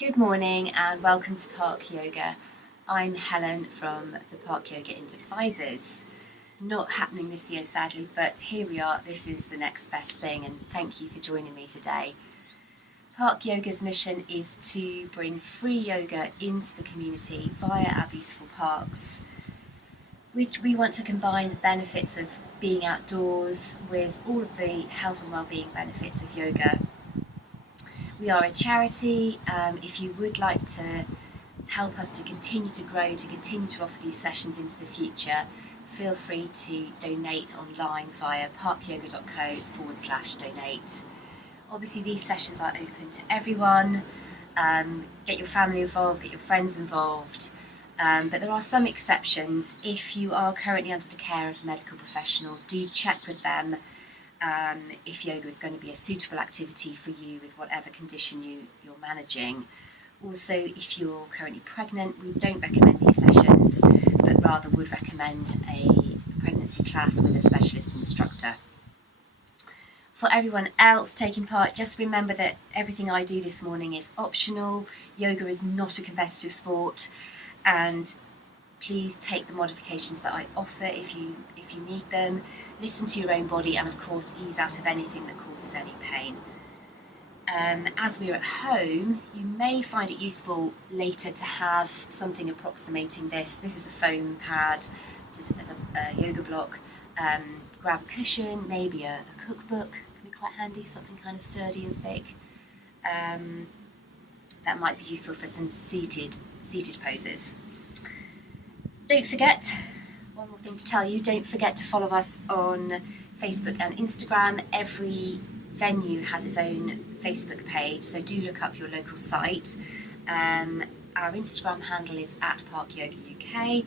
Good morning and welcome to Park Yoga. I'm Helen from the Park Yoga Enterprises. Not happening this year, sadly, but here we are. This is the next best thing, and thank you for joining me today. Park Yoga's mission is to bring free yoga into the community via our beautiful parks. We want to combine the benefits of being outdoors with all of the health and wellbeing benefits of yoga. We are a charity. If you would like to help us to continue to grow, to continue to offer these sessions into the future, feel free to donate online via parkyoga.co/donate. Obviously, these sessions are open to everyone. Get your family involved, get your friends involved. But there are some exceptions. If you are currently under the care of a medical professional, do check with them if yoga is going to be a suitable activity for you with whatever condition you're managing. Also, if you're currently pregnant, we don't recommend these sessions, but rather would recommend a pregnancy class with a specialist instructor. For everyone else taking part, just remember that everything I do this morning is optional. Yoga is not a competitive sport, and please take the modifications that I offer if you need them. Listen to your own body and, of course, ease out of anything that causes any pain. As we're at home, you may find it useful later to have something approximating this. This is a foam pad, just as a yoga block. Grab a cushion, maybe a cookbook, can be quite handy, something kind of sturdy and thick. That might be useful for some seated poses. Don't forget, one more thing to tell you, don't forget to follow us on Facebook and Instagram. Every venue has its own Facebook page, so do look up your local site. Our Instagram handle is @ParkYogaUK,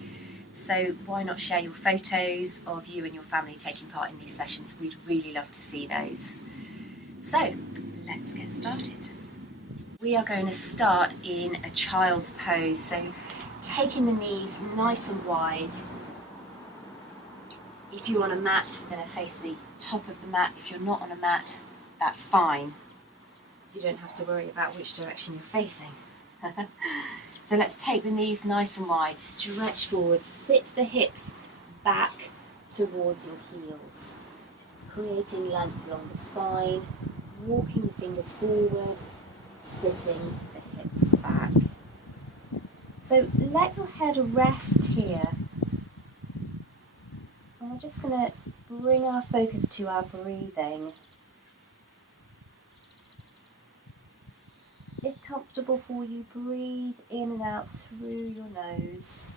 so why not share your photos of you and your family taking part in these sessions? We'd really love to see those. So, let's get started. We are going to start in a child's pose, so taking the knees nice and wide. If you're on a mat, you're going to face the top of the mat. If you're not on a mat, that's fine. You don't have to worry about which direction you're facing. So let's take the knees nice and wide, stretch forward, sit the hips back towards your heels, creating length along the spine, walking the fingers forward, sitting the hips back. So let your head rest here. And we're just going to bring our focus to our breathing. If comfortable for you, breathe in and out through your nose.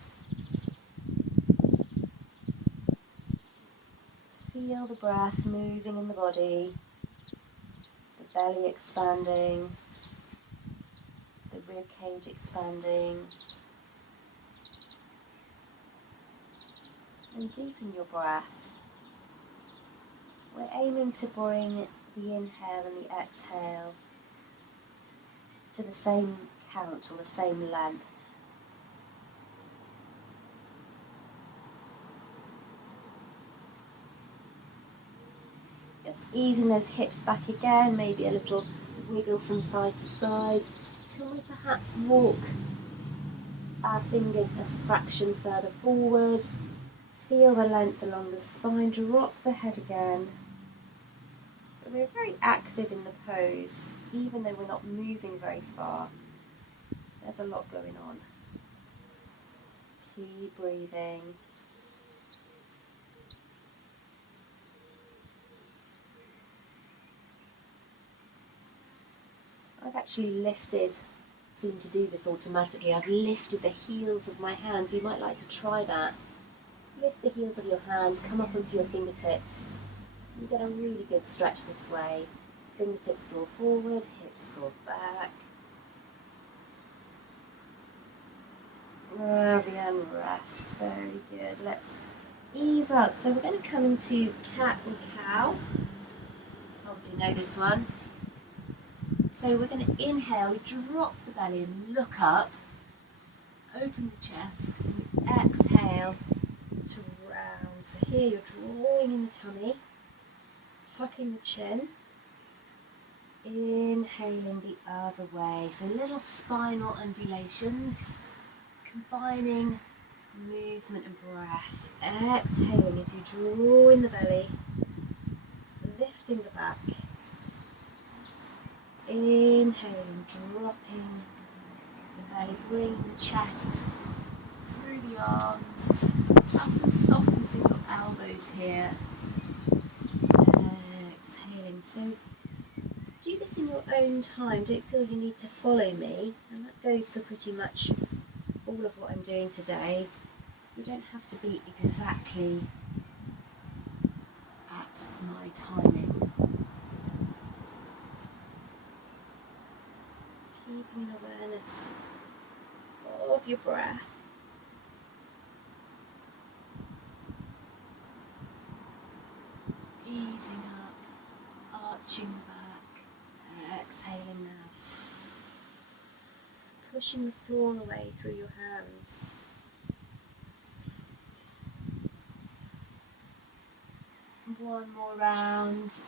Feel the breath moving in the body, the belly expanding, the rib cage expanding. And deepen your breath. We're aiming to bring the inhale and the exhale to the same count or the same length. Just easing those hips back again, maybe a little wiggle from side to side. Can we perhaps walk our fingers a fraction further forward? Feel the length along the spine, drop the head again. So we're very active in the pose, even though we're not moving very far. There's a lot going on. Keep breathing. I've actually seem to do this automatically. I've lifted the heels of my hands. You might like to try that. Lift the heels of your hands, come up onto your fingertips. You get a really good stretch this way. Fingertips draw forward, hips draw back. And rest. Very good. Let's ease up. So we're going to come into cat and cow. Probably know this one. So we're going to inhale, we drop the belly and look up. Open the chest. And exhale to round. So here you're drawing in the tummy, tucking the chin. Inhaling the other way. So little spinal undulations, combining movement and breath. Exhaling as you draw in the belly, lifting the back. Inhaling, dropping the belly, bringing the chest through the arms. Have some softness in your elbows here. Exhaling. So do this in your own time. Don't feel you need to follow me. And that goes for pretty much all of what I'm doing today. You don't have to be exactly at my timing. Keeping an awareness of your breath. Easing up, arching the back, exhaling now. Pushing the floor away through your hands. One more round.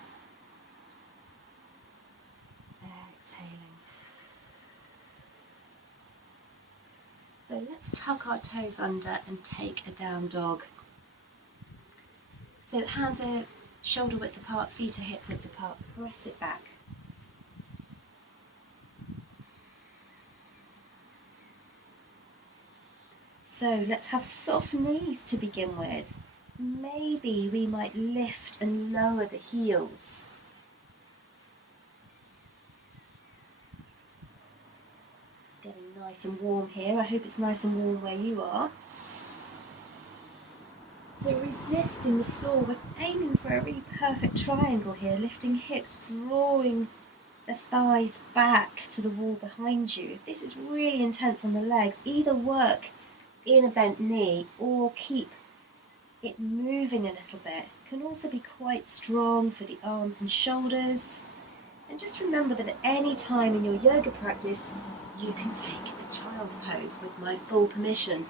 Exhaling. So let's tuck our toes under and take a down dog. So hands are shoulder width apart, feet are hip width apart. Press it back. So let's have soft knees to begin with. Maybe we might lift and lower the heels. It's getting nice and warm here. I hope it's nice and warm where you are. So resisting the floor, we're aiming for a really perfect triangle here, lifting hips, drawing the thighs back to the wall behind you. If this is really intense on the legs, either work in a bent knee or keep it moving a little bit. It can also be quite strong for the arms and shoulders. And just remember that at any time in your yoga practice, you can take the child's pose with my full permission.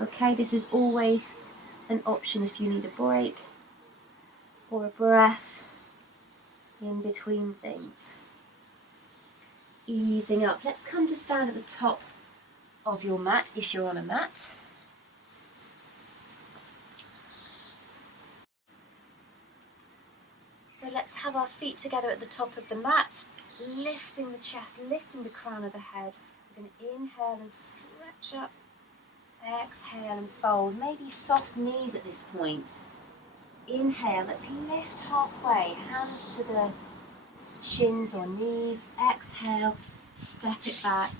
Okay, this is always an option if you need a break or a breath in between things. Easing up. Let's come to stand at the top of your mat if you're on a mat. So let's have our feet together at the top of the mat, lifting the chest, lifting the crown of the head. We're going to inhale and stretch up, exhale and fold. Maybe soft knees at this point. Inhale, let's lift halfway, hands to the shins or knees. Exhale, step it back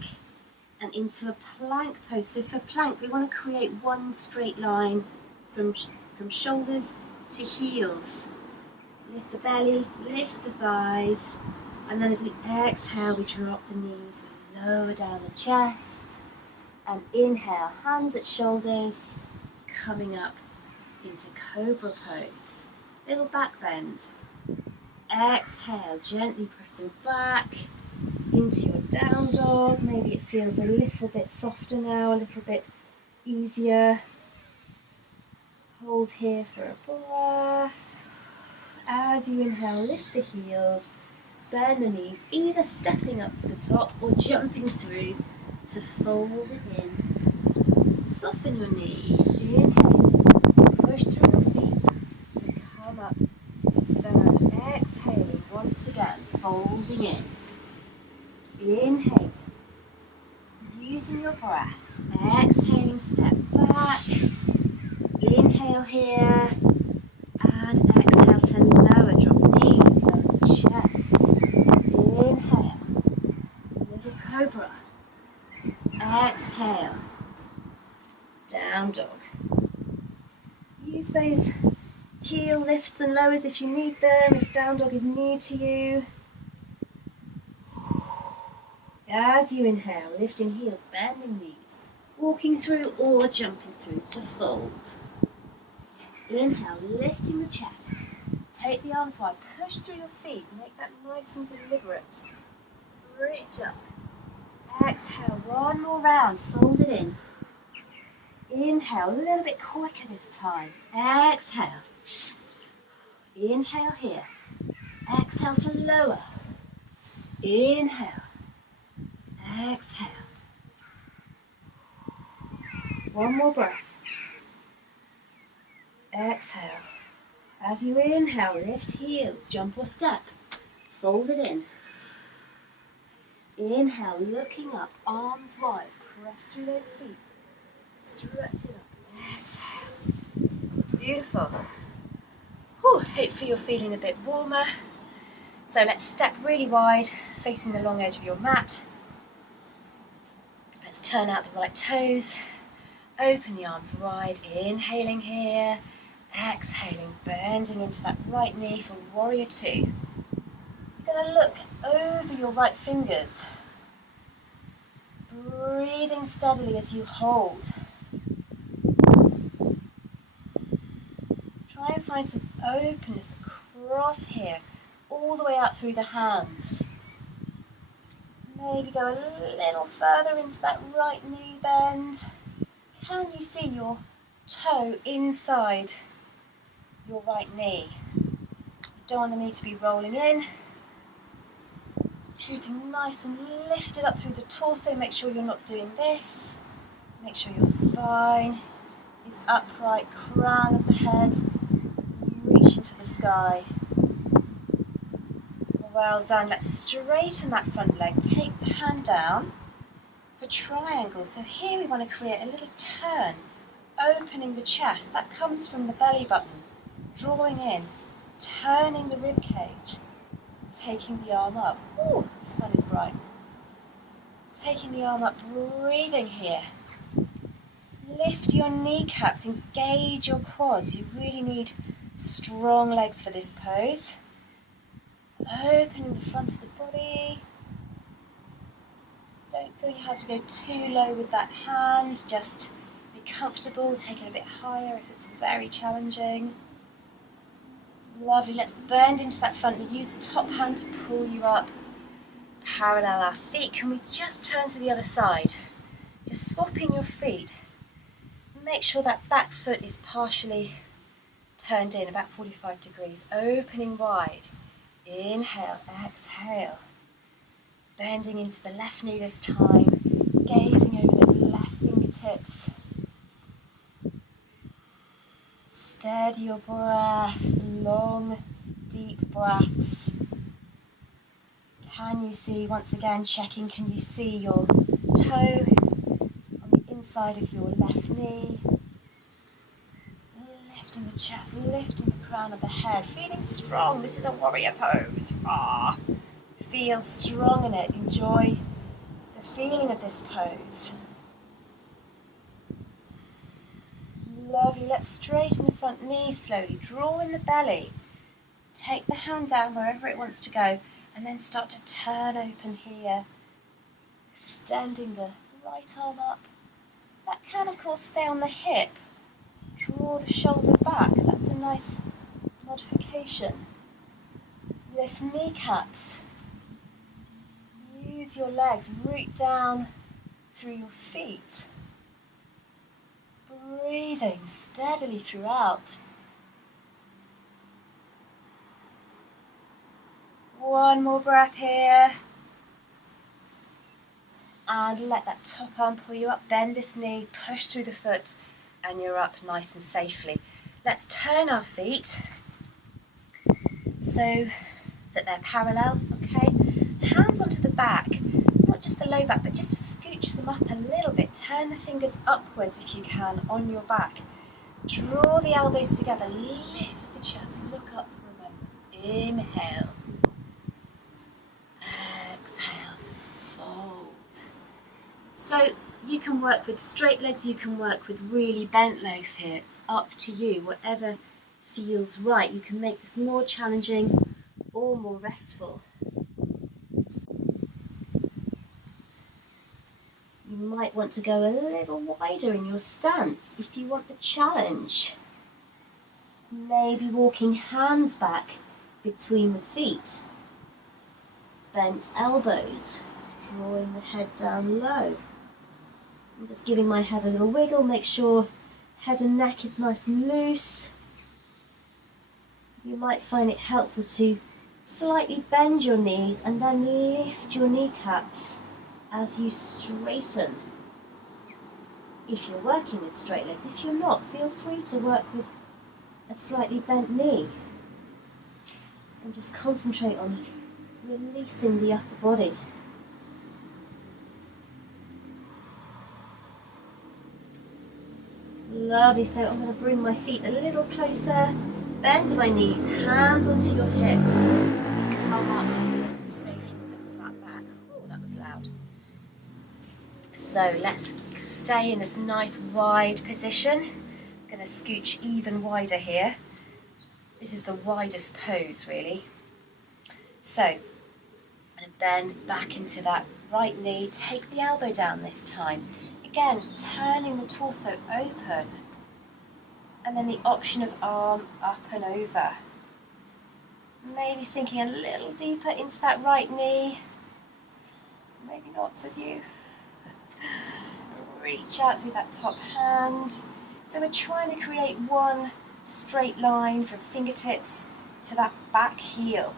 and into a plank pose. So for plank, we want to create one straight line from shoulders to heels. Lift the belly, lift the thighs, and then as we exhale, we drop the knees, we lower down the chest, and inhale, hands at shoulders, coming up into cobra pose. Little back bend. Exhale, gently pressing back into your down dog. Maybe it feels a little bit softer now, a little bit easier. Hold here for a breath. As you inhale, lift the heels, bend the knees, either stepping up to the top or jumping through to fold it in. Soften your knees. Inhale, push through your feet to come up to stand. Exhaling once again, folding in. Inhale, using your breath. Exhaling, step back. Inhale here. And exhale to lower, drop knees, lower the chest. Inhale, little cobra. Exhale, down dog. Use those heel lifts and lowers if you need them, if down dog is new to you. As you inhale, lifting heels, bending knees, walking through or jumping through to fold. Inhale, lifting the chest. Take the arms wide, push through your feet, make that nice and deliberate. Reach up. Exhale, one more round, fold it in. Inhale, a little bit quicker this time. Exhale. Inhale here. Exhale to lower. Inhale. Exhale. One more breath. Exhale. As you inhale, lift heels, jump or step. Fold it in. Inhale, looking up, arms wide. Press through those feet. Stretch it up. Exhale. Beautiful. Whew, hopefully you're feeling a bit warmer. So let's step really wide, facing the long edge of your mat. Let's turn out the right toes. Open the arms wide, inhaling here. Exhaling, bending into that right knee for warrior two. You're going to look over your right fingers. Breathing steadily as you hold. Try and find some openness across here, all the way out through the hands. Maybe go a little further into that right knee bend. Can you see your toe inside your right knee? You don't want the knee to be rolling in. Keeping nice and lifted up through the torso. Make sure you're not doing this. Make sure your spine is upright, crown of the head, reaching to the sky. Well done. Let's straighten that front leg. Take the hand down for triangle. So here we want to create a little turn, opening the chest. That comes from the belly button. Drawing in, turning the rib cage, taking the arm up. Ooh, the sun is bright. Taking the arm up, breathing here. Lift your kneecaps, engage your quads. You really need strong legs for this pose. Opening the front of the body. Don't feel you have to go too low with that hand. Just be comfortable, take it a bit higher if it's very challenging. Lovely, let's bend into that front knee. Use the top hand to pull you up. Parallel our feet. Can we just turn to the other side? Just swapping your feet. Make sure that back foot is partially turned in, about 45 degrees. Opening wide. Inhale, exhale. Bending into the left knee this time. Gazing over those left fingertips. Steady your breath, long, deep breaths. Can you see, once again checking, can you see your toe on the inside of your left knee? Lifting the chest, lifting the crown of the head, feeling strong. This is a warrior pose. Feel strong in it, enjoy the feeling of this pose. Lovely, let's straighten the front knee slowly, draw in the belly, take the hand down wherever it wants to go, and then start to turn open here, extending the right arm up. That can of course stay on the hip, draw the shoulder back, that's a nice modification. Lift kneecaps, use your legs, root down through your feet. Breathing steadily throughout. One more breath here. And let that top arm pull you up. Bend this knee, push through the foot, and you're up nice and safely. Let's turn our feet so that they're parallel, okay? Hands onto the back. Not just the low back, but just scooch them up a little bit. Turn the fingers upwards if you can on your back. Draw the elbows together, lift the chest, look up for a moment. Inhale. Exhale to fold. So you can work with straight legs, you can work with really bent legs here. It's up to you, whatever feels right. You can make this more challenging or more restful. You might want to go a little wider in your stance if you want the challenge. Maybe walking hands back between the feet. Bent elbows, drawing the head down low. I'm just giving my head a little wiggle, make sure head and neck is nice and loose. You might find it helpful to Slightly bend your knees and then lift your kneecaps as you straighten. If you're working with straight legs, if you're not, feel free to work with a slightly bent knee. And just concentrate on releasing the upper body. Lovely, so I'm going to bring my feet a little closer, bend my knees, hands onto your hips, to come up safely with a flat back. Oh, that was loud. So let's stay in this nice wide position. I'm going to scooch even wider here. This is the widest pose, really. So, I'm going to bend back into that right knee, take the elbow down this time. Again, turning the torso open, and then the option of arm up and over. Maybe sinking a little deeper into that right knee. Maybe not, says you. Reach out through that top hand. So we're trying to create one straight line from fingertips to that back heel.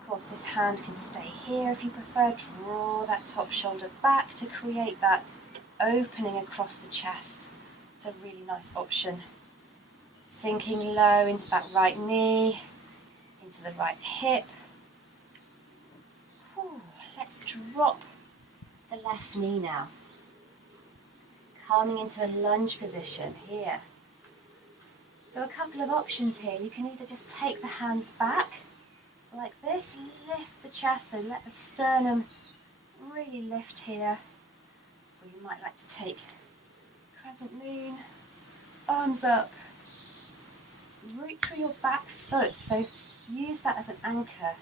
Of course, this hand can stay here if you prefer. Draw that top shoulder back to create that opening across the chest. It's a really nice option. Sinking low into that right knee, into the right hip. Whew. Let's drop the left knee now. Coming into a lunge position here. So a couple of options here. You can either just take the hands back like this, lift the chest, so let the sternum really lift here. Or you might like to take crescent moon, arms up, root through your back foot, so use that as an anchor.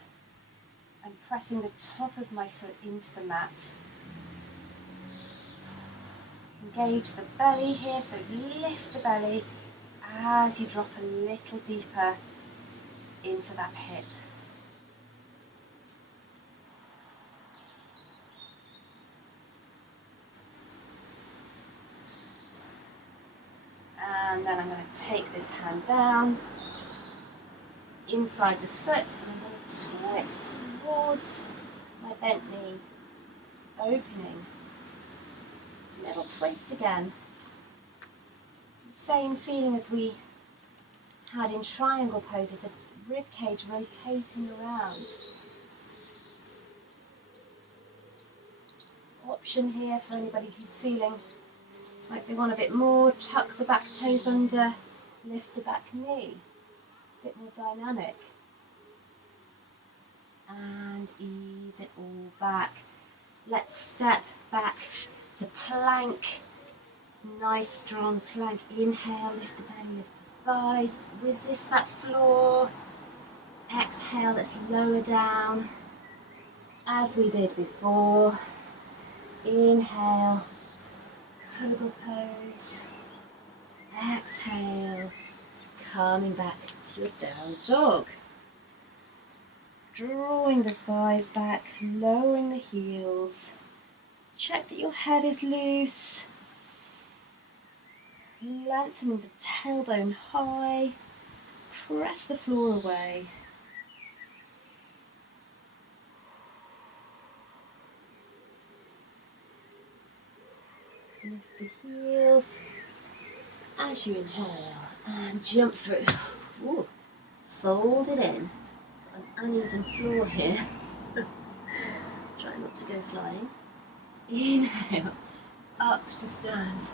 I'm pressing the top of my foot into the mat. Engage the belly here, so lift the belly as you drop a little deeper into that hip. And then I'm going to take this hand down inside the foot, and I'm going to twist towards my bent knee, opening. Little twist again. Same feeling as we had in triangle poses, the rib cage rotating around. Option here for anybody who's feeling like they want a bit more, tuck the back toes under, lift the back knee, a bit more dynamic. And ease it all back. Let's step back to plank. Nice strong plank. Inhale, lift the belly, lift the thighs, resist that floor. Exhale, let's lower down as we did before. Inhale, cobra pose. Exhale, coming back to your down dog. Drawing the thighs back, lowering the heels. Check that your head is loose. Lengthening the tailbone high. Press the floor away. Lift the heels as you inhale and jump through. Ooh. Fold it in. An uneven floor here. Try not to go flying. Inhale, up to stand.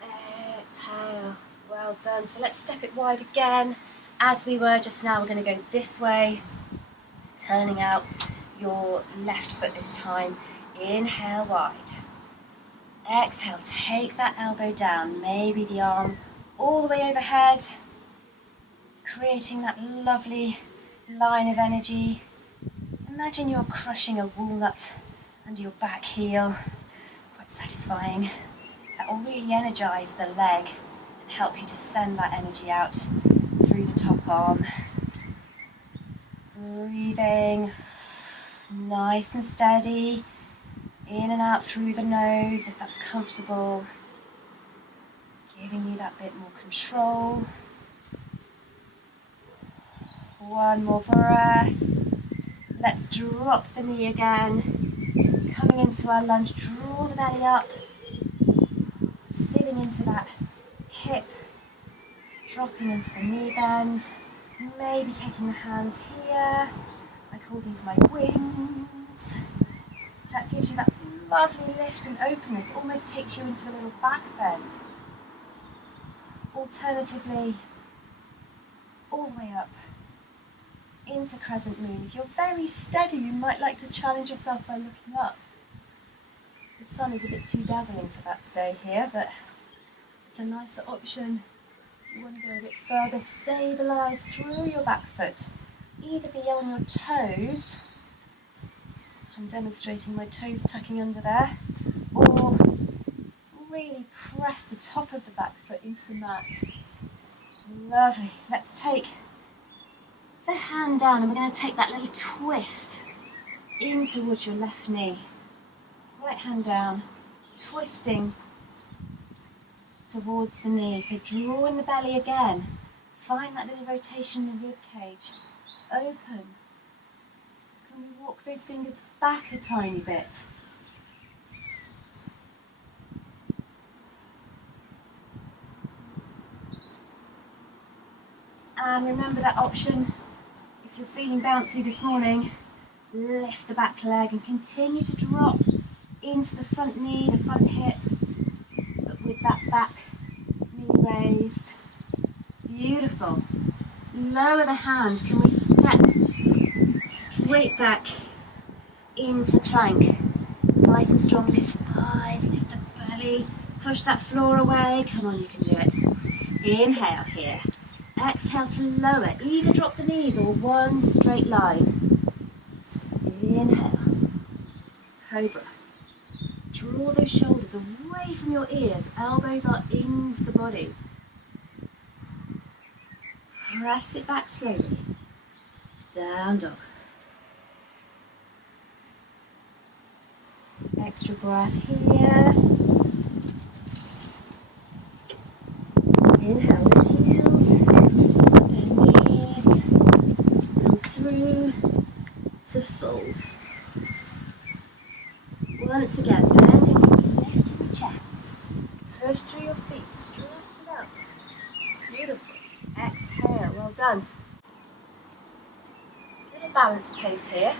Exhale, well done. So let's step it wide again. As we were just now, we're going to go this way. Turning out your left foot this time. Inhale wide. Exhale, take that elbow down, maybe the arm all the way overhead, creating that lovely line of energy. Imagine you're crushing a walnut under your back heel, quite satisfying. That will really energize the leg and help you to send that energy out through the top arm. Breathing nice and steady. In and out through the nose, if that's comfortable. Giving you that bit more control. One more breath. Let's drop the knee again. Coming into our lunge, draw the belly up. Sitting into that hip. Dropping into the knee bend. Maybe taking the hands here. I call these my wings. That gives you that lovely lift and openness. It almost takes you into a little back bend. Alternatively, all the way up into crescent moon. If you're very steady, you might like to challenge yourself by looking up. The sun is a bit too dazzling for that today here, but it's a nicer option. You want to go a bit further, stabilise through your back foot. Either be on your toes, I'm demonstrating my toes tucking under there, or really press the top of the back foot into the mat. Lovely. Let's take the hand down and we're going to take that little twist in towards your left knee. Right hand down, twisting towards the knee. So draw in the belly again. Find that little rotation in the rib cage. Open. Can we walk those fingers back a tiny bit? And remember that option, if you're feeling bouncy this morning, lift the back leg and continue to drop into the front knee, the front hip, but with that back knee raised. Beautiful. Lower the hand. Can we step straight back into plank? Nice and strong. Lift the thighs, lift the belly. Push that floor away. Come on, you can do it. Inhale here. Exhale to lower. Either drop the knees or one straight line. Inhale. Cobra. Draw those shoulders away from your ears. Elbows are into the body. Press it back slowly. Down dog. Extra breath here. Inhale, lift heels, bend knees, and through to fold. Once again, bending knees, lifting the chest. Push through your feet, stretch it out. Beautiful. Exhale, well done. Little balanced pose here.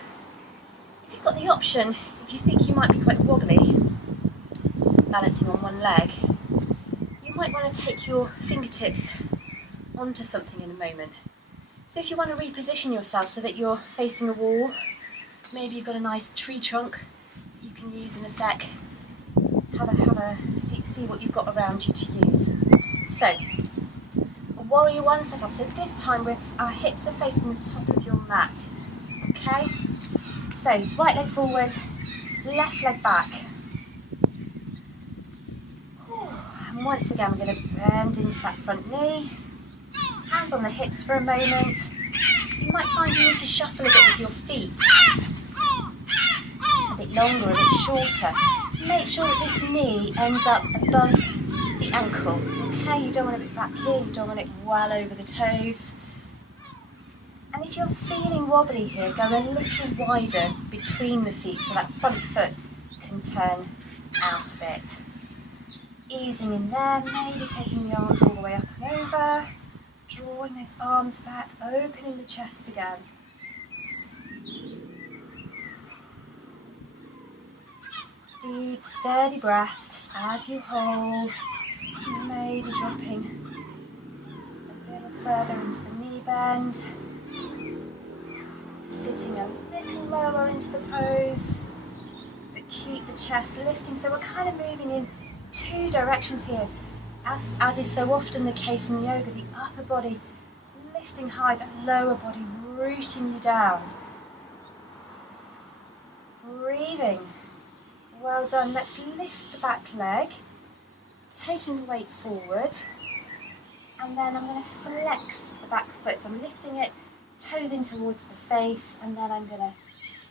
If you've got the option, if you think you might be quite wobbly, balancing on one leg, you might want to take your fingertips onto something in a moment. So if you want to reposition yourself so that you're facing a wall, maybe you've got a nice tree trunk you can use in a sec, see what you've got around you to use. So, a warrior one setup. So this time our hips are facing the top of your mat. Okay? So, right leg forward, left leg back. And once again, we're going to bend into that front knee. Hands on the hips for a moment. You might find you need to shuffle a bit with your feet. A bit longer, a bit shorter. Make sure that this knee ends up above the ankle. Okay, you don't want it back here, you don't want it well over the toes. And if you're feeling wobbly here, go a little wider between the feet so that front foot can turn out a bit. Easing in there, maybe taking the arms all the way up and over, drawing those arms back, opening the chest again. Deep, steady breaths as you hold, maybe dropping a little further into the knee bend, sitting a little lower into the pose, but keep the chest lifting. So we're kind of moving in two directions here, as is so often the case in yoga, the upper body lifting high, the lower body rooting you down. Breathing. Well done. Let's lift the back leg, taking the weight forward, and then I'm going to flex the back foot. So I'm lifting it, toes in towards the face, and then I'm going to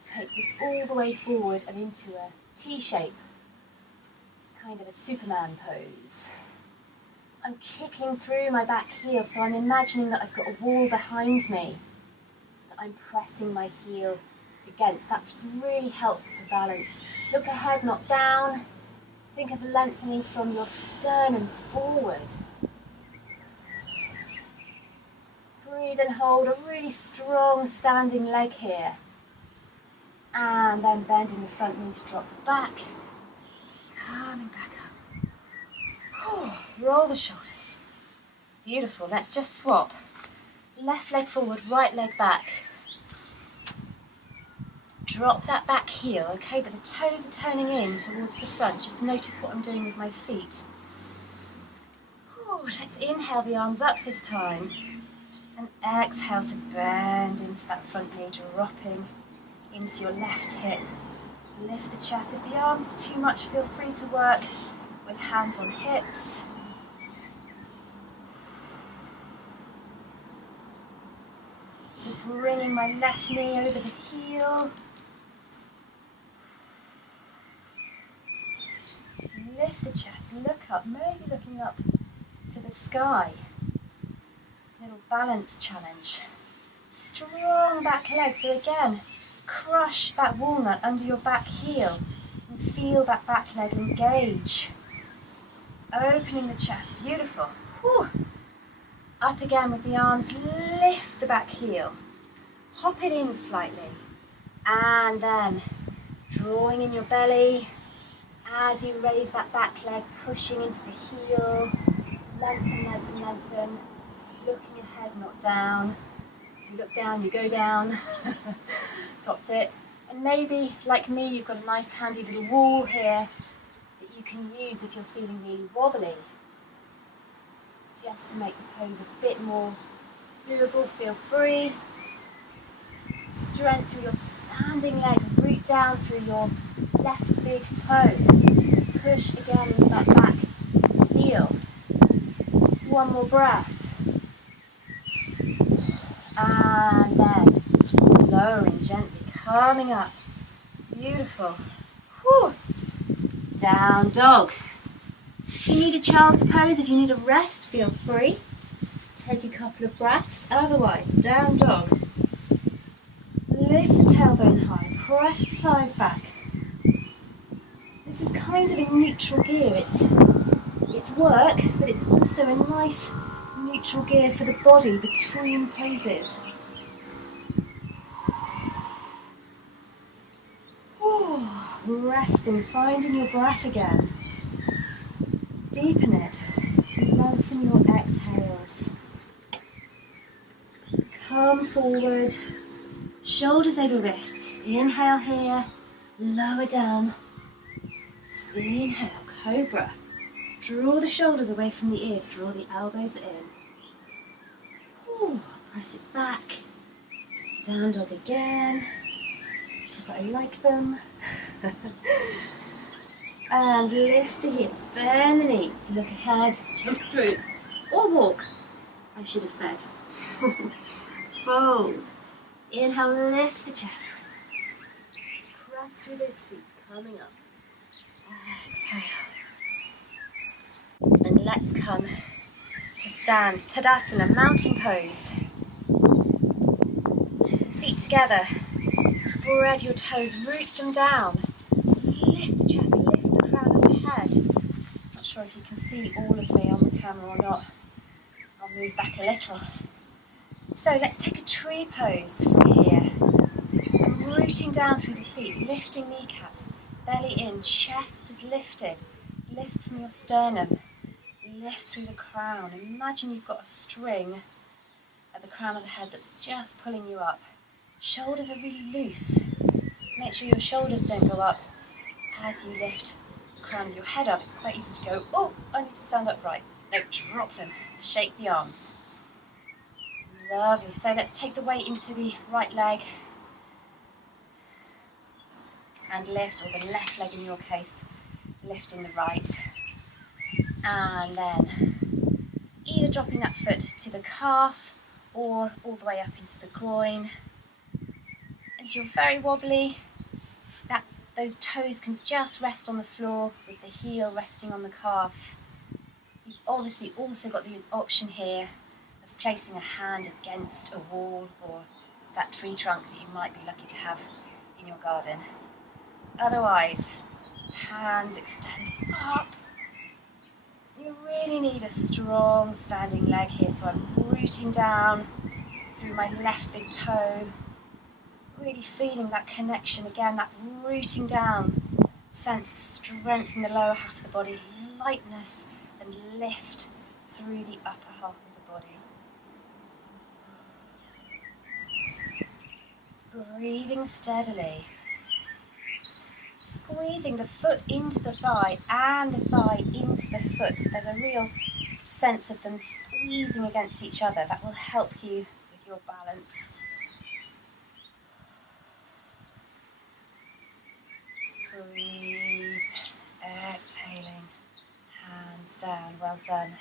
take this all the way forward and into a T shape. Kind of a Superman pose. I'm kicking through my back heel, so I'm imagining that I've got a wall behind me. I'm pressing my heel against. That's really helpful for balance. Look ahead, not down. Think of lengthening from your sternum forward. Breathe and hold a really strong standing leg here. And then bending the front knee to drop the back. Coming back up. Roll the shoulders. Beautiful. Let's just swap. Left leg forward, right leg back. Drop that back heel, okay, but the toes are turning in towards the front. Just notice what I'm doing with my feet. Let's inhale the arms up this time. And exhale to bend into that front knee, dropping into your left hip. Lift the chest. If the arms are too much, feel free to work with hands on hips. So bringing my left knee over the heel. Lift the chest, look up, maybe looking up to the sky. Little balance challenge. Strong back leg, so again, crush that walnut under your back heel and feel that back leg engage. Opening the chest, beautiful. Whew. Up again with the arms, lift the back heel. Hop it in slightly. And then drawing in your belly. As you raise that back leg, pushing into the heel, lengthen, lengthen, lengthen, looking ahead, not down. If you look down, you go down. Topped it. And maybe, like me, you've got a nice handy little wall here that you can use if you're feeling really wobbly. Just to make the pose a bit more doable, feel free. Strength through your standing leg, root down through your left big toe. Push again into that back heel. One more breath. And then lowering gently, coming up. Beautiful. Whew. Down dog. If you need a child's pose, if you need a rest, feel free. Take a couple of breaths. Otherwise, down dog. Lift the tailbone high, press the thighs back. This is kind of in neutral gear. It's work, but it's also a nice neutral gear for the body between poses. Resting, finding your breath again. Deepen it. Lengthen your exhales. Come forward. Shoulders over wrists. Inhale here. Lower down. Inhale, cobra. Draw the shoulders away from the ears. Draw the elbows in. Press it back. Down dog again. Because I like them. And lift the hips. Bend the knees. Look ahead. Jump through. Or walk, I should have said. Fold. Inhale, lift the chest. Press through those feet, coming up. Exhale. And let's come to stand. Tadasana, mountain pose. Feet together. Spread your toes, root them down. Lift the chest, lift the crown of the head. Not sure if you can see all of me on the camera or not. I'll move back a little. So let's take a tree pose from here. I'm rooting down through the feet, lifting kneecaps, belly in, chest is lifted. Lift from your sternum, lift through the crown. Imagine you've got a string at the crown of the head that's just pulling you up. Shoulders are really loose. Make sure your shoulders don't go up as you lift the crown of your head up. It's quite easy to go, oh, I need to stand upright. No, drop them, shake the arms. Lovely. So let's take the weight into the right leg and lift, or the left leg in your case, lifting the right. And then either dropping that foot to the calf or all the way up into the groin. And if you're very wobbly, those toes can just rest on the floor with the heel resting on the calf. You've obviously also got the option here of placing a hand against a wall or that tree trunk that you might be lucky to have in your garden. Otherwise, hands extend up. You really need a strong standing leg here, so I'm rooting down through my left big toe, really feeling that connection again, that rooting down, sense of strength in the lower half of the body, lightness and lift through the upper half of the body. Breathing steadily, squeezing the foot into the thigh and the thigh into the foot. There's a real sense of them squeezing against each other. That will help you with your balance. Breathe, exhaling, hands down, well done.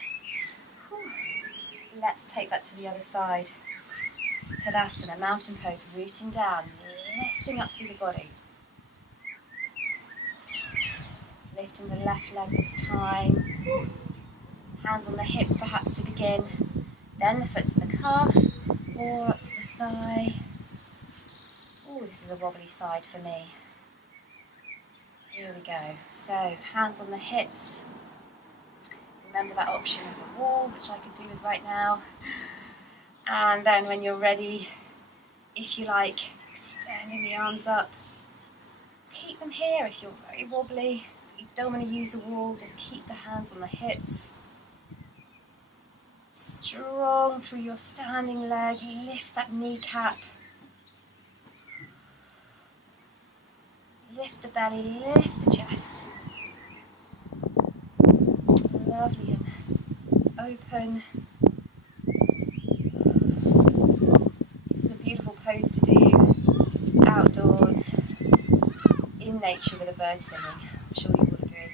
Whew. Let's take that to the other side. Tadasana, mountain pose, rooting down, lifting up through the body. Lifting the left leg this time. Hands on the hips perhaps to begin. Then the foot to the calf, or up to the thigh. Oh, this is a wobbly side for me. Here we go. So, hands on the hips. Remember that option of a wall, which I could do with right now. And then when you're ready, if you like, extending the arms up. Keep them here if you're very wobbly. You don't want to use a wall, just keep the hands on the hips. Strong through your standing leg, lift that kneecap. Lift the belly, lift the chest. Lovely and open. This is a beautiful pose to do outdoors, in nature with a bird singing. I'm sure you will agree.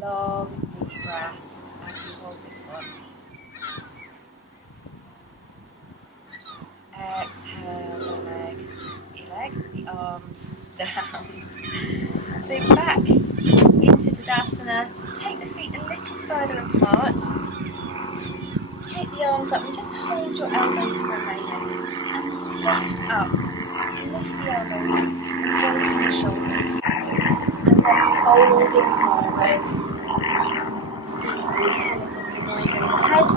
Long, deep breaths as you hold this one. Exhale the arms down. So back into Tadasana. Just take the feet a little further apart. Take the arms up and just hold your elbows for a moment. And lift up. Lift the elbows away from the shoulders. And then folding forward. Squeeze the helicopter noise in the head.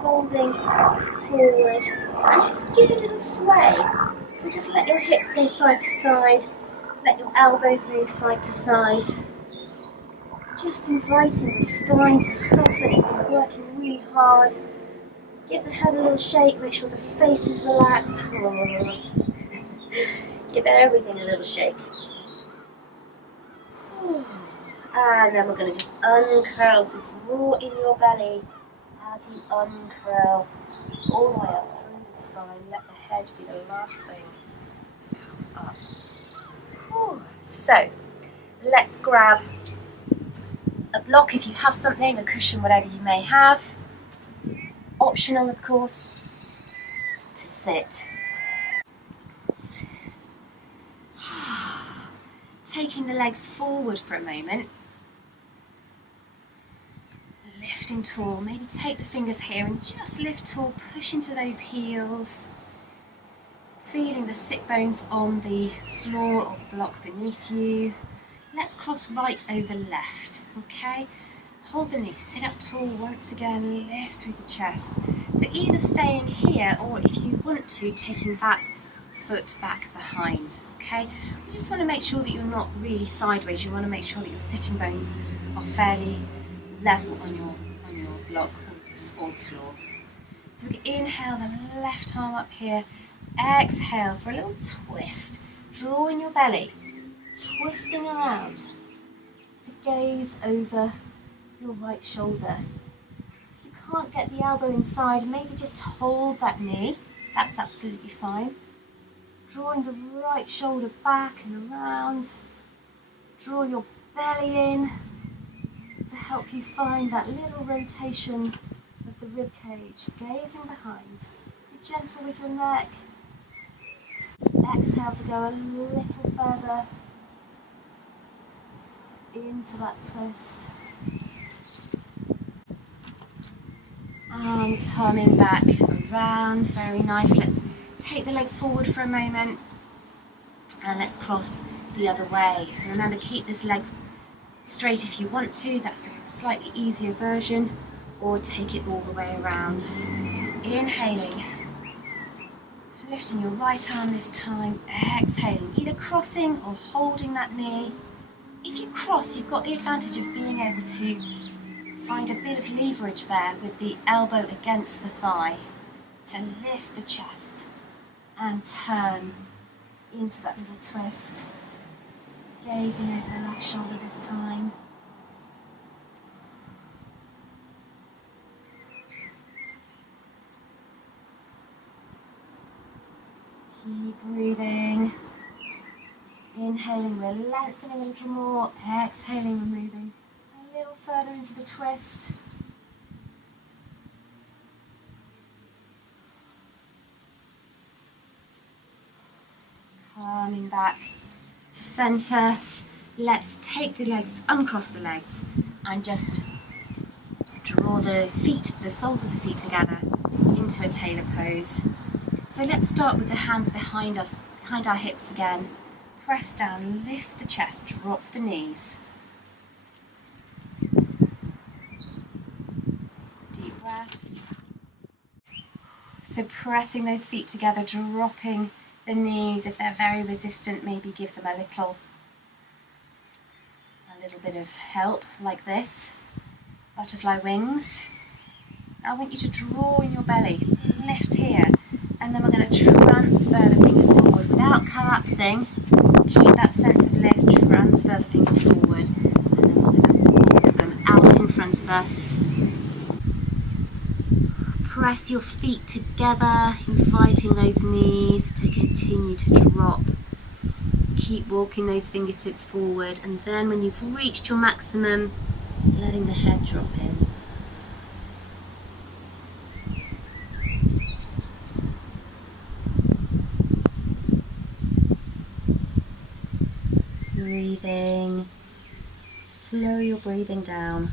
Folding forward. And just give it a little sway. So just let your hips go side to side. Let your elbows move side to side. Just inviting the spine to soften. It's been working really hard. Give the head a little shake. Make sure the face is relaxed. Give everything a little shake. And then we're going to just uncurl. So draw in your belly as you uncurl all the way up through the spine. Let the head be the last thing up. So, let's grab a block if you have something, a cushion, whatever you may have. Optional, of course, to sit. Taking the legs forward for a moment. Lifting tall. Maybe take the fingers here and just lift tall. Push into those heels. Feeling the sit bones on the floor or the block beneath you. Let's cross right over left, okay? Hold the knees, sit up tall once again, lift through the chest. So either staying here or if you want to, taking that foot back behind, okay? We just want to make sure that you're not really sideways. You want to make sure that your sitting bones are fairly level on your block or the floor. So we inhale the left arm up here. Exhale for a little twist. Draw in your belly, twisting around to gaze over your right shoulder. If you can't get the elbow inside, maybe just hold that knee. That's absolutely fine. Drawing the right shoulder back and around. Draw your belly in to help you find that little rotation of the rib cage. Gazing behind. Be gentle with your neck. Exhale to go a little further into that twist. And coming back around, very nice. Let's take the legs forward for a moment and let's cross the other way. So remember, keep this leg straight if you want to, that's a slightly easier version, or take it all the way around. Inhaling, lifting your right arm this time, exhaling, either crossing or holding that knee. If you cross, you've got the advantage of being able to find a bit of leverage there with the elbow against the thigh to lift the chest and turn into that little twist. Gazing over the left shoulder this time. Keep breathing. Inhaling, we're lengthening a little more. Exhaling, we're moving a little further into the twist. Coming back to centre. Let's take the legs, uncross the legs, and just draw the feet, the soles of the feet together into a tailor pose. So let's start with the hands behind us, behind our hips again. Press down, lift the chest, drop the knees. Deep breaths. So pressing those feet together, dropping the knees. If they're very resistant, maybe give them a little bit of help, like this. Butterfly wings. Now I want you to draw in your belly, lift here, and then we're going to transfer the fingers forward without collapsing. Keep that sense of lift, transfer the fingers forward, and then we're going to walk them out in front of us. Press your feet together, inviting those knees to continue to drop. Keep walking those fingertips forward, and then when you've reached your maximum, letting the head drop in. Breathing. Slow your breathing down.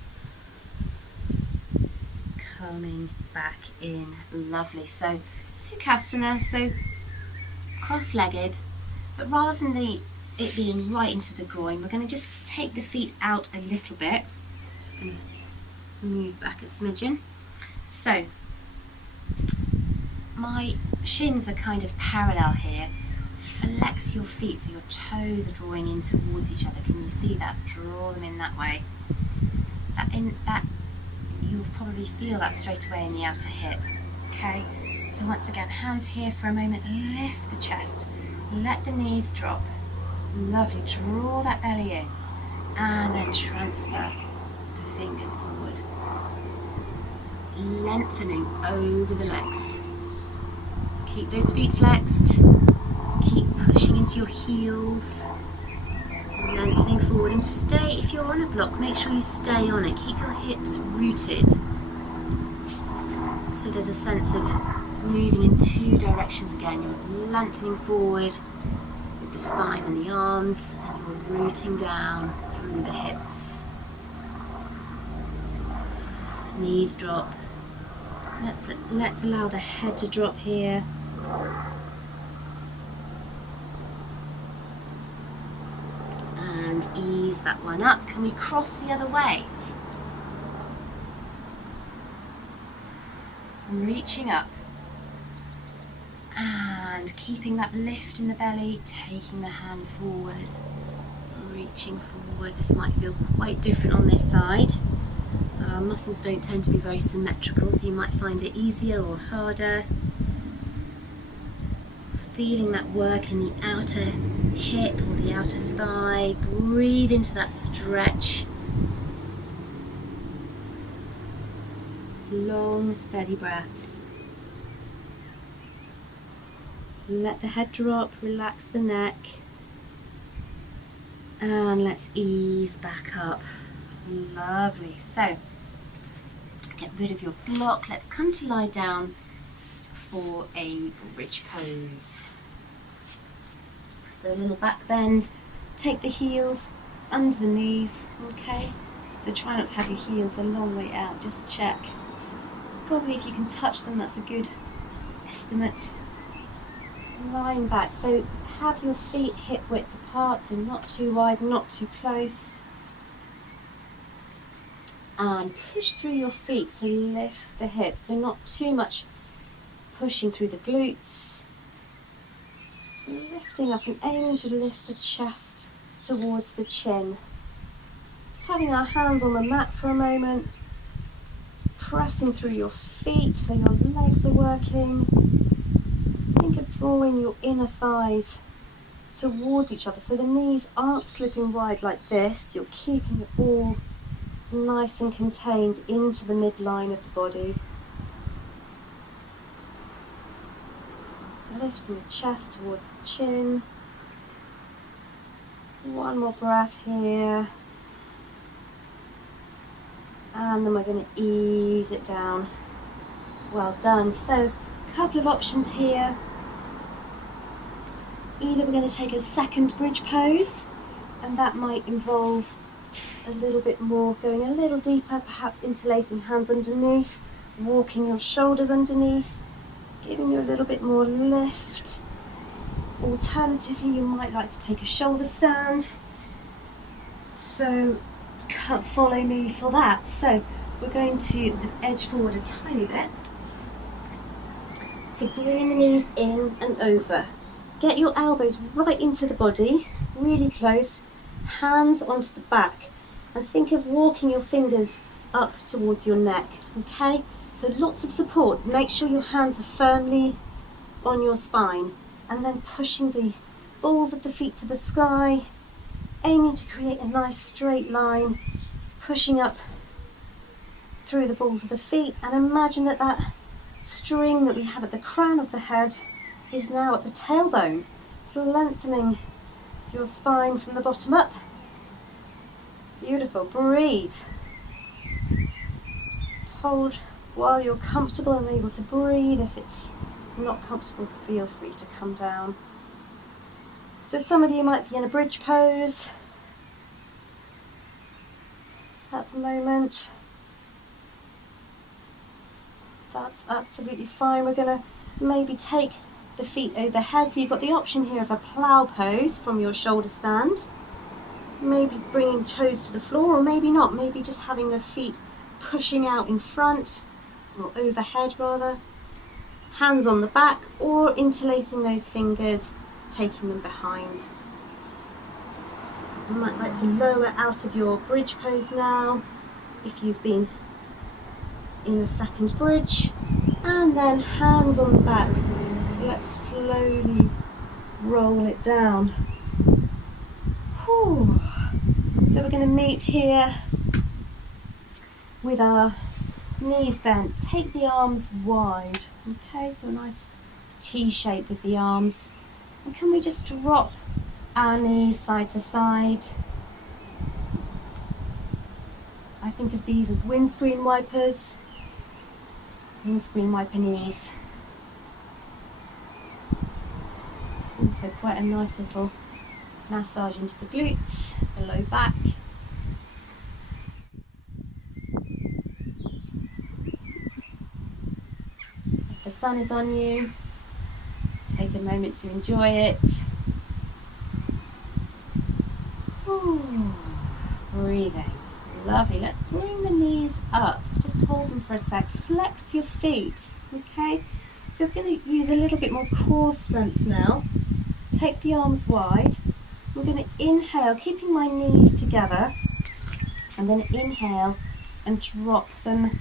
Coming back in. Lovely. So, Sukhasana, so cross-legged, but rather than it being right into the groin, we're going to just take the feet out a little bit. Just going to move back a smidgen. So, my shins are kind of parallel here. Flex your feet so your toes are drawing in towards each other. Can you see that? Draw them in that way. That you'll probably feel that straight away in the outer hip. Okay? So once again, hands here for a moment. Lift the chest. Let the knees drop. Lovely. Draw that belly in. And then transfer the fingers forward. Lengthening over the legs. Keep those feet flexed. Keep pushing into your heels. Lengthening forward, and stay, if you're on a block, make sure you stay on it. Keep your hips rooted. So there's a sense of moving in two directions again. You're lengthening forward with the spine and the arms, and you're rooting down through the hips. Knees drop. Let's allow the head to drop here. And ease that one up. Can we cross the other way? Reaching up. And keeping that lift in the belly, taking the hands forward. Reaching forward. This might feel quite different on this side. Our muscles don't tend to be very symmetrical, so you might find it easier or harder. Feeling that work in the outer hip or the outer thigh. Breathe into that stretch. Long, steady breaths. Let the head drop, relax the neck. And let's ease back up. Lovely. So, get rid of your block. Let's come to lie down for a bridge pose. So a little back bend. Take the heels under the knees, okay? So try not to have your heels a long way out, just check. Probably if you can touch them, that's a good estimate. Lying back, so have your feet hip width apart, so not too wide, not too close. And push through your feet to lift the hips, so not too much pushing through the glutes. Lifting up and aiming to lift the chest towards the chin. Just having our hands on the mat for a moment. Pressing through your feet so your legs are working. Think of drawing your inner thighs towards each other so the knees aren't slipping wide like this. You're keeping it all nice and contained into the midline of the body. Lifting the chest towards the chin. One more breath here. And then we're going to ease it down. Well done. So, a couple of options here. Either we're going to take a second bridge pose, and that might involve a little bit more, going a little deeper, perhaps interlacing hands underneath, walking your shoulders underneath, giving you a little bit more lift. Alternatively, you might like to take a shoulder stand. So, follow me for that. So, we're going to edge forward a tiny bit. So, bring the knees in and over. Get your elbows right into the body, really close, hands onto the back, and think of walking your fingers up towards your neck, okay? So lots of support. Make sure your hands are firmly on your spine, and then pushing the balls of the feet to the sky, aiming to create a nice straight line, pushing up through the balls of the feet, and imagine that that string that we have at the crown of the head is now at the tailbone, lengthening your spine from the bottom up. Beautiful. Breathe. Hold while you're comfortable and able to breathe. If it's not comfortable, feel free to come down. So some of you might be in a bridge pose at the moment. That's absolutely fine. We're going to maybe take the feet overhead. So you've got the option here of a plough pose from your shoulder stand. Maybe bringing toes to the floor, or maybe not. Maybe just having the feet pushing out in front, or overhead rather. Hands on the back, or interlacing those fingers, taking them behind. You might like to lower out of your bridge pose now, if you've been in a second bridge. And then hands on the back. Let's slowly roll it down. Whew. So we're going to meet here with our knees bent. Take the arms wide. Okay, so a nice T shape with the arms. And can we just drop our knees side to side? I think of these as windscreen wipers. Windscreen wiper knees. It's also quite a nice little massage into the glutes, the low back. If the sun is on you, take a moment to enjoy it. Ooh, breathing. Lovely. Let's bring the knees up. Just hold them for a sec. Flex your feet. Okay? So we're going to use a little bit more core strength now. Take the arms wide. I'm going to inhale, keeping my knees together. I'm going to inhale and drop them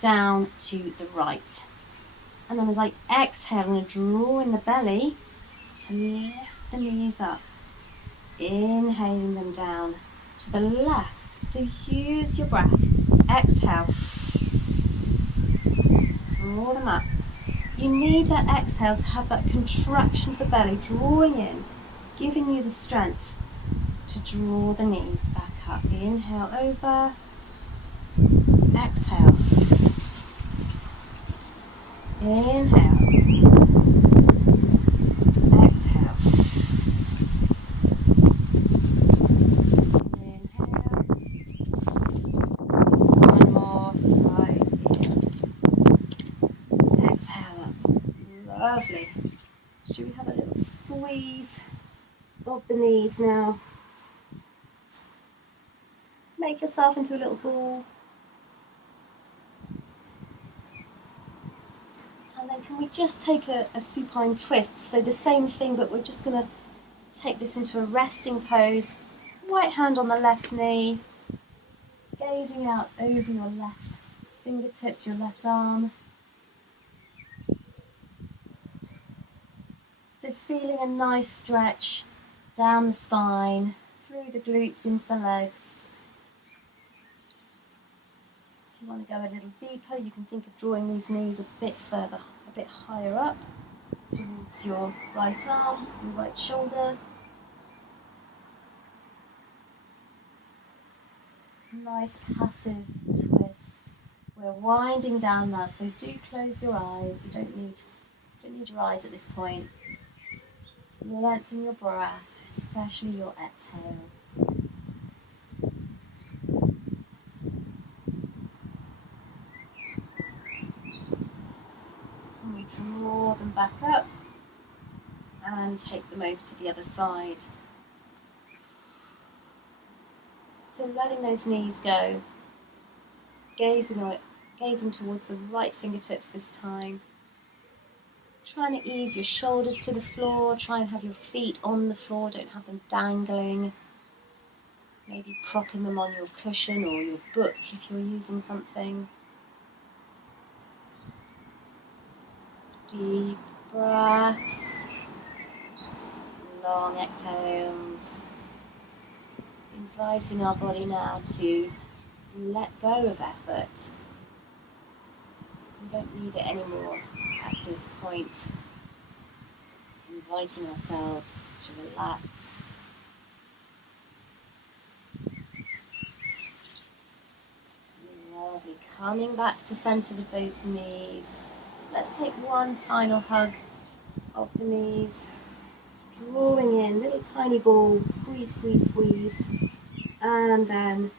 down to the right. And then as I exhale, I'm going to draw in the belly to lift the knees up. Inhaling them down to the left. So use your breath. Exhale. Draw them up. You need that exhale to have that contraction of the belly, drawing in, giving you the strength to draw the knees back up. Inhale over. Exhale. Inhale. Exhale. Inhale. One more, side in. Lovely. Should we have a little squeeze of the knees now? Make yourself into a little ball. And then can we just take a supine twist? So the same thing, but we're just going to take this into a resting pose. Right hand on the left knee, gazing out over your left fingertips, your left arm. So feeling a nice stretch down the spine, through the glutes into the legs. If you want to go a little deeper, you can think of drawing these knees a bit further, a bit higher up towards your right arm, your right shoulder. Nice passive twist. We're winding down now, so do close your eyes. You don't need your eyes at this point. Lengthen your breath, especially your exhale. And we draw them back up and take them over to the other side. So letting those knees go, gazing towards the right fingertips this time. Trying to ease your shoulders to the floor, try and have your feet on the floor, don't have them dangling. Maybe propping them on your cushion or your book if you're using something. Deep breaths, long exhales. Inviting our body now to let go of effort. We don't need it anymore at this point. Inviting ourselves to relax. Lovely. Coming back to centre with those knees. Let's take one final hug of the knees. Drawing in little tiny balls. Squeeze, squeeze, squeeze. And then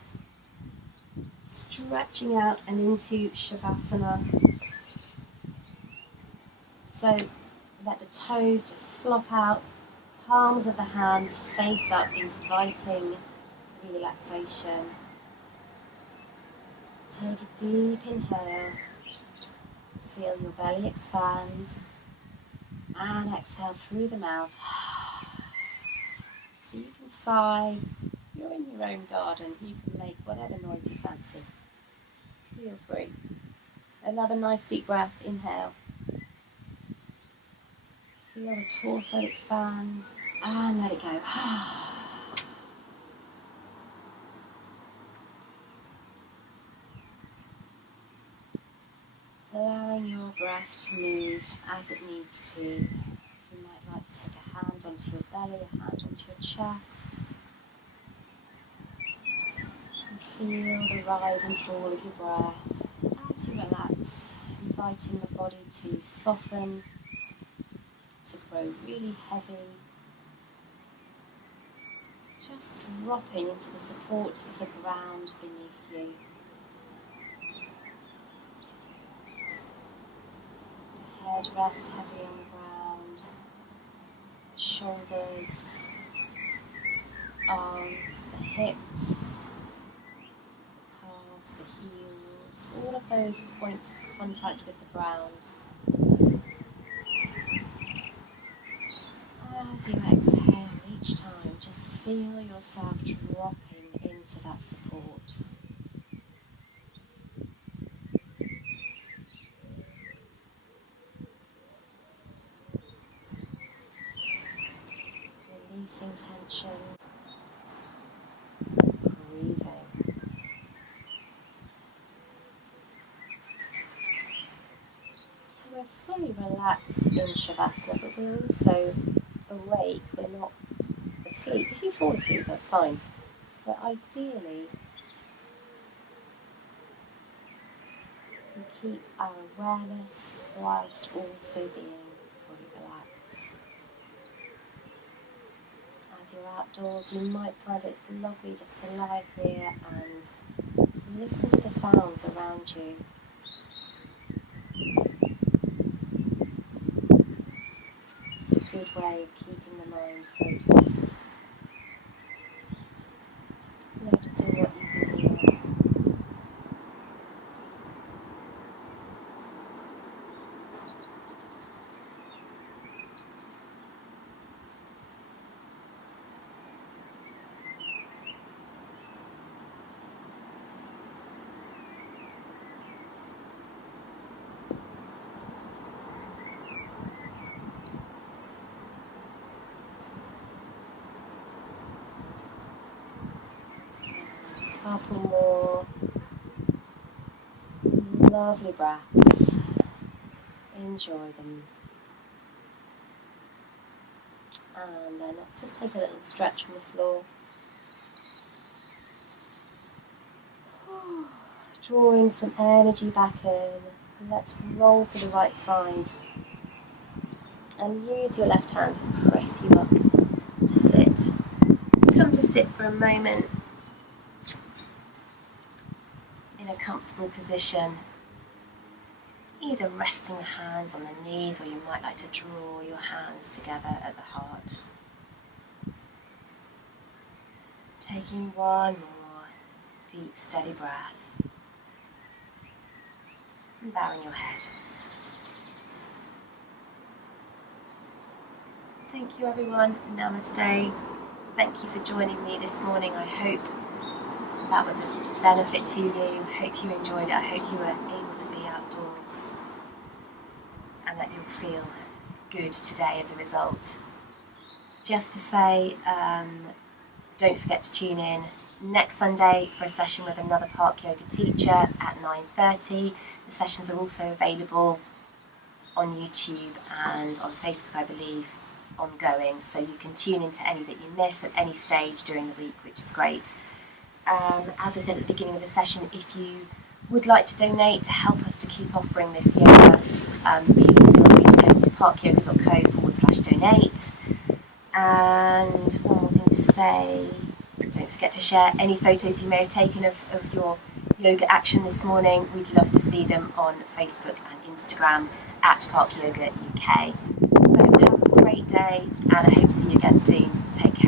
stretching out and into Shavasana. So let the toes just flop out, palms of the hands face up, inviting relaxation. Take a deep inhale, feel your belly expand, and exhale through the mouth. So you can sigh, you're in your own garden, you can make whatever noise you fancy. Feel free. Another nice deep breath, inhale. Feel the torso expand and let it go. Allowing your breath to move as it needs to. You might like to take a hand onto your belly, a hand onto your chest. And feel the rise and fall of your breath as you relax, inviting the body to soften, to grow really heavy, just dropping into the support of the ground beneath you. The head rests heavy on the ground, shoulders, arms, the hips, the calves, the heels, all of those points of contact with the ground. As you exhale each time, just feel yourself dropping into that support. Releasing tension, breathing. So we're fully relaxed in Shavasana, but we're also awake, we're not asleep. If you fall asleep, that's fine. But ideally, we keep our awareness whilst also being fully relaxed. As you're outdoors, you might find it lovely just to lie here and listen to the sounds around you. good way of keeping the mind focused. Noticing what you can hear. A couple more lovely breaths. Enjoy them. And then let's just take a little stretch on the floor. Drawing some energy back in. Let's roll to the right side. And use your left hand to press you up to sit. Come to sit for a moment in a comfortable position. Either resting the hands on the knees, or you might like to draw your hands together at the heart. Taking one more deep, steady breath. And bowing your head. Thank you everyone. Namaste. Thank you for joining me this morning. I hope that was a benefit to you. Hope you enjoyed it. I hope you were able to be outdoors and that you'll feel good today as a result. Just to say, don't forget to tune in next Sunday for a session with another Park Yoga teacher at 9:30. The sessions are also available on YouTube and on Facebook, I believe, ongoing, so you can tune into any that you miss at any stage during the week, which is great. As I said at the beginning of the session, if you would like to donate to help us to keep offering this yoga, please feel free to go to parkyoga.co/donate. And one more thing to say, don't forget to share any photos you may have taken of your yoga action this morning. We'd love to see them on Facebook and Instagram at Park Yoga UK. So have a great day, and I hope to see you again soon. Take care.